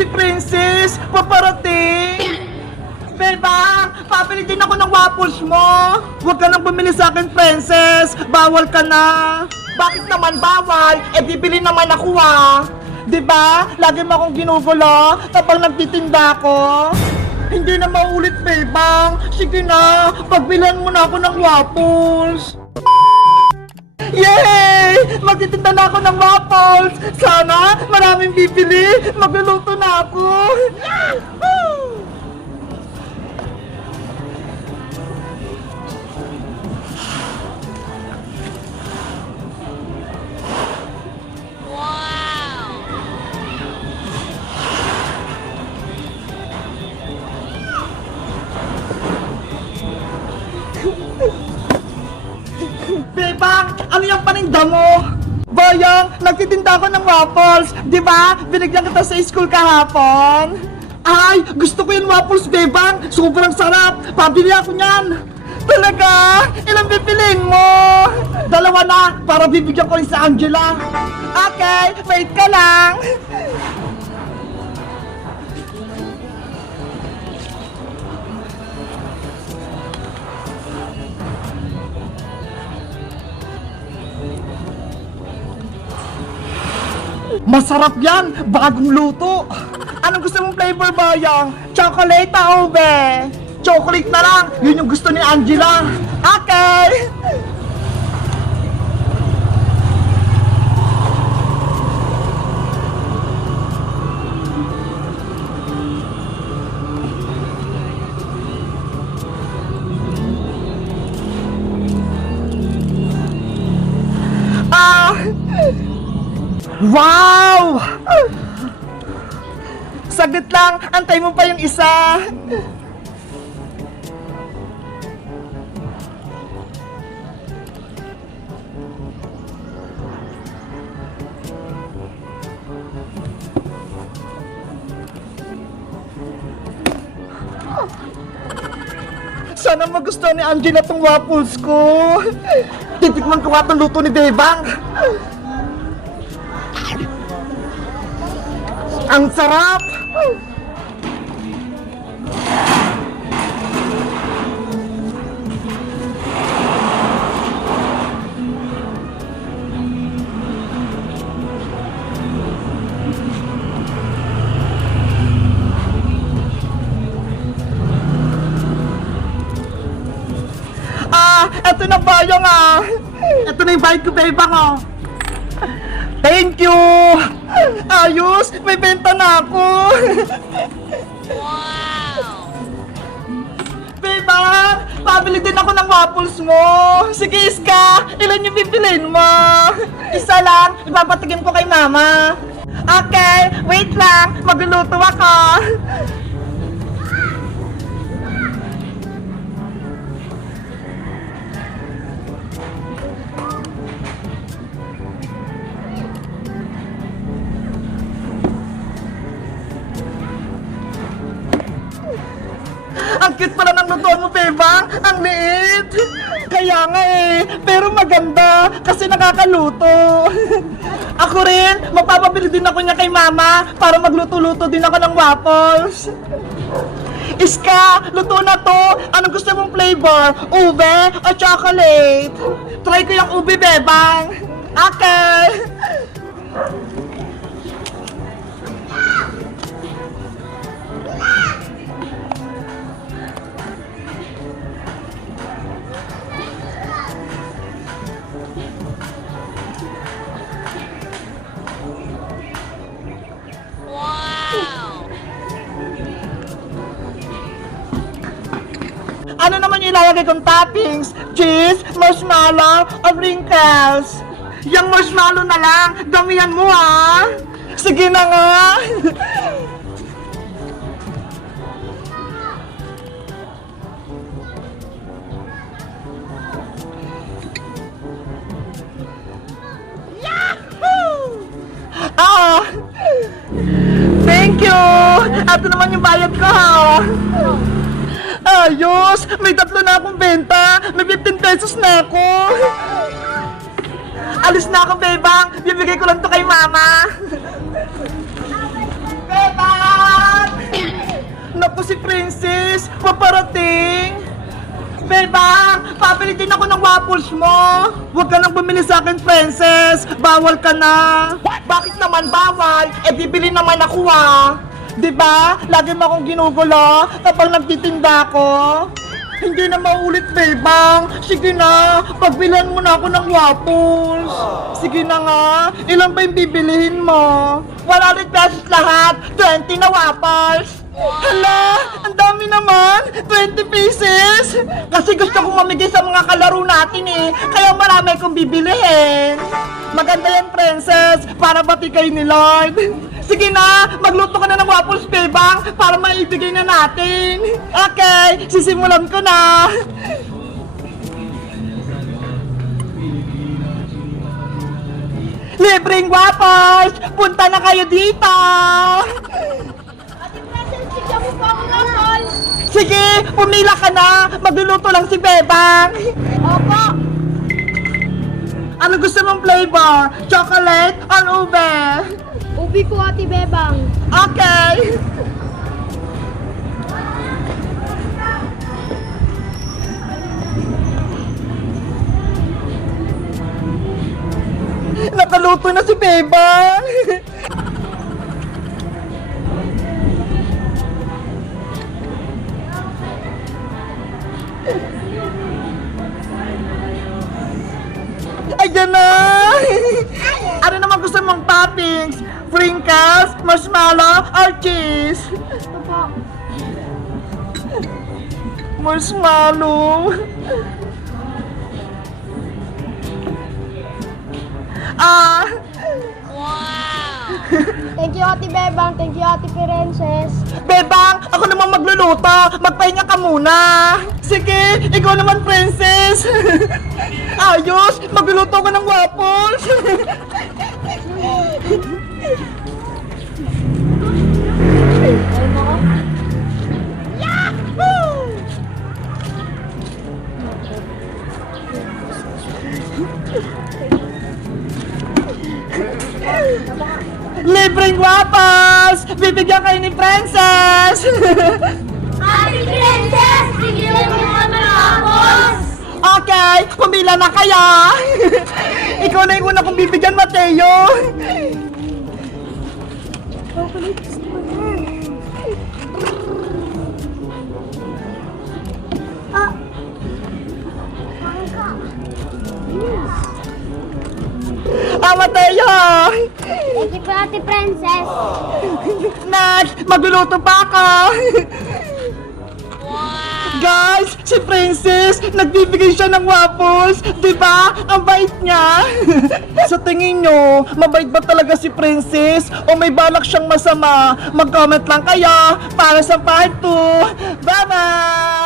si Princess, paparating. Bebang, papili din ako ng waffles mo. Huwag ka nang bumili sa akin, Princess. Bawal ka na. Bakit naman bawal? Eh, bibili naman ako ah. Diba? Lagi mo akong ginugulo kapag nagtitinda ko. Hindi na maulit, Bebang. Sige na, pagbilan mo na ako ng waffles. Yay! Magtitinda na ako ng waffles. Sana maraming bibili. Magluluto na ako. Yahoo! Bebang, ano yung paninda mo? Boyong, nagtitinda ako ng waffles. Di ba? Binigyan kita sa school kahapon. Ay, gusto ko yung waffles, Bebang. Sobrang sarap. Pabili ako niyan. Talaga? Ilang pipiliin mo? Dalawa na, para bibigyan ko rin sa Angela. Okay, wait ka lang. Masarap yan! Bagong luto! Anong gusto mong flavor, Boyong? Chocolate o ube? Chocolate na lang! Yun yung gusto ni Angela! Okay! Wow! Saglit lang, antay mo pa yung isa. Sana magustuhan ni Angela tong waffles ko. Titikman ko nga itong luto ni Bebang. Ang sarap! Eto na Boyong ah! Eto na yung bayad ko, Bebang oh! Thank you! Ayos! May benta na ako! Wow! Bebang! Pabili din ako ng waffles mo! Sige, Iska! Ilan yung pipiliin mo? Isa lang! Ipapatigim ko kay Mama! Okay! Wait lang! Magluluto ako! Ang cute pala ng lutuan mo, Bebang! Ang liit! Kaya nga eh, pero maganda kasi nakakaluto. Ako rin, magpapabili din ako niya kay Mama para magluto-luto din ako ng waffles. Iska, luto na to! Anong gusto mong flavor? Ube o chocolate? Try ko yung ube, Bebang! Okay! Ano naman yung ilalagay kong toppings? Cheese, marshmallow, o wrinkles? Yung marshmallow na lang, damihan mo ha! Sige na nga! Yahoo! Thank you! Ito naman yung bayad ko ha! Ayos! May 3 na akong benta! May 15 pesos na ako! Alis na ako, Bebang! Bibigay ko lang to kay Mama! Bebang! Bibili din ako ng waffles mo. Huwag ka nang bumili sa akin, princess. Bawal ka na. Bakit naman bawal? Eh, bibili naman ako ah. Diba? Lagi mo akong ginugulo kapag nagtitinda ko. Hindi na maulit, bebang. Sige na, pagbilan mo na ako ng waffles. Sige na nga, ilan ba yung bibilihin mo? 100 pesos lahat, 20 na waffles. Hala, ang dami naman, 20 pieces. Kasi gusto kong mamigay sa mga kalaro natin eh, kaya marami kong bibilihin. Maganda yan, princess, para bati kayo ni Lord. Sige na, magluto ka na ng waffles, bebang, para maibigay na natin. Okay, sisimulan ko na. Libreng waffles! Punta na kayo dito! Ate Princess, bigyan mo po ako ng waffles. Sige, pumila ka na! Magluluto lang si Bebang! Opo. Ano gusto mong flavor? Chocolate or ube? Ubi po, Ate Bebang. Okay! Nakaluto na si Bebang! Ayan na! Ano naman gusto mong toppings? Sprinkles, marshmallow, or cheese? Ito po. Marshmallow. Ah! Thank you, Ate Bebang. Thank you, Ate Princess. Bebang, ako naman magluluto. Magpahinga ka muna. Sige, ikaw naman, princess. Ayos, magluluto ka ng waffles. Ayun ako. Libreng waffles! Bibigyan kayo ni princess. Ate Princess, bigyan mo naman ng waffles. Okay, pumila na kaya. Ikaw na yung una kong bibigyan, Mateo. Mateo! Thank you po, Ate Princess. Next, magluluto pa ako. Guys, si Princess, nagbibigay siya ng waffles. Diba? Ang bait niya. Sa tingin nyo, mabait ba talaga si Princess? O may balak siyang masama? Mag-comment lang kayo para sa part 2. Bye-bye!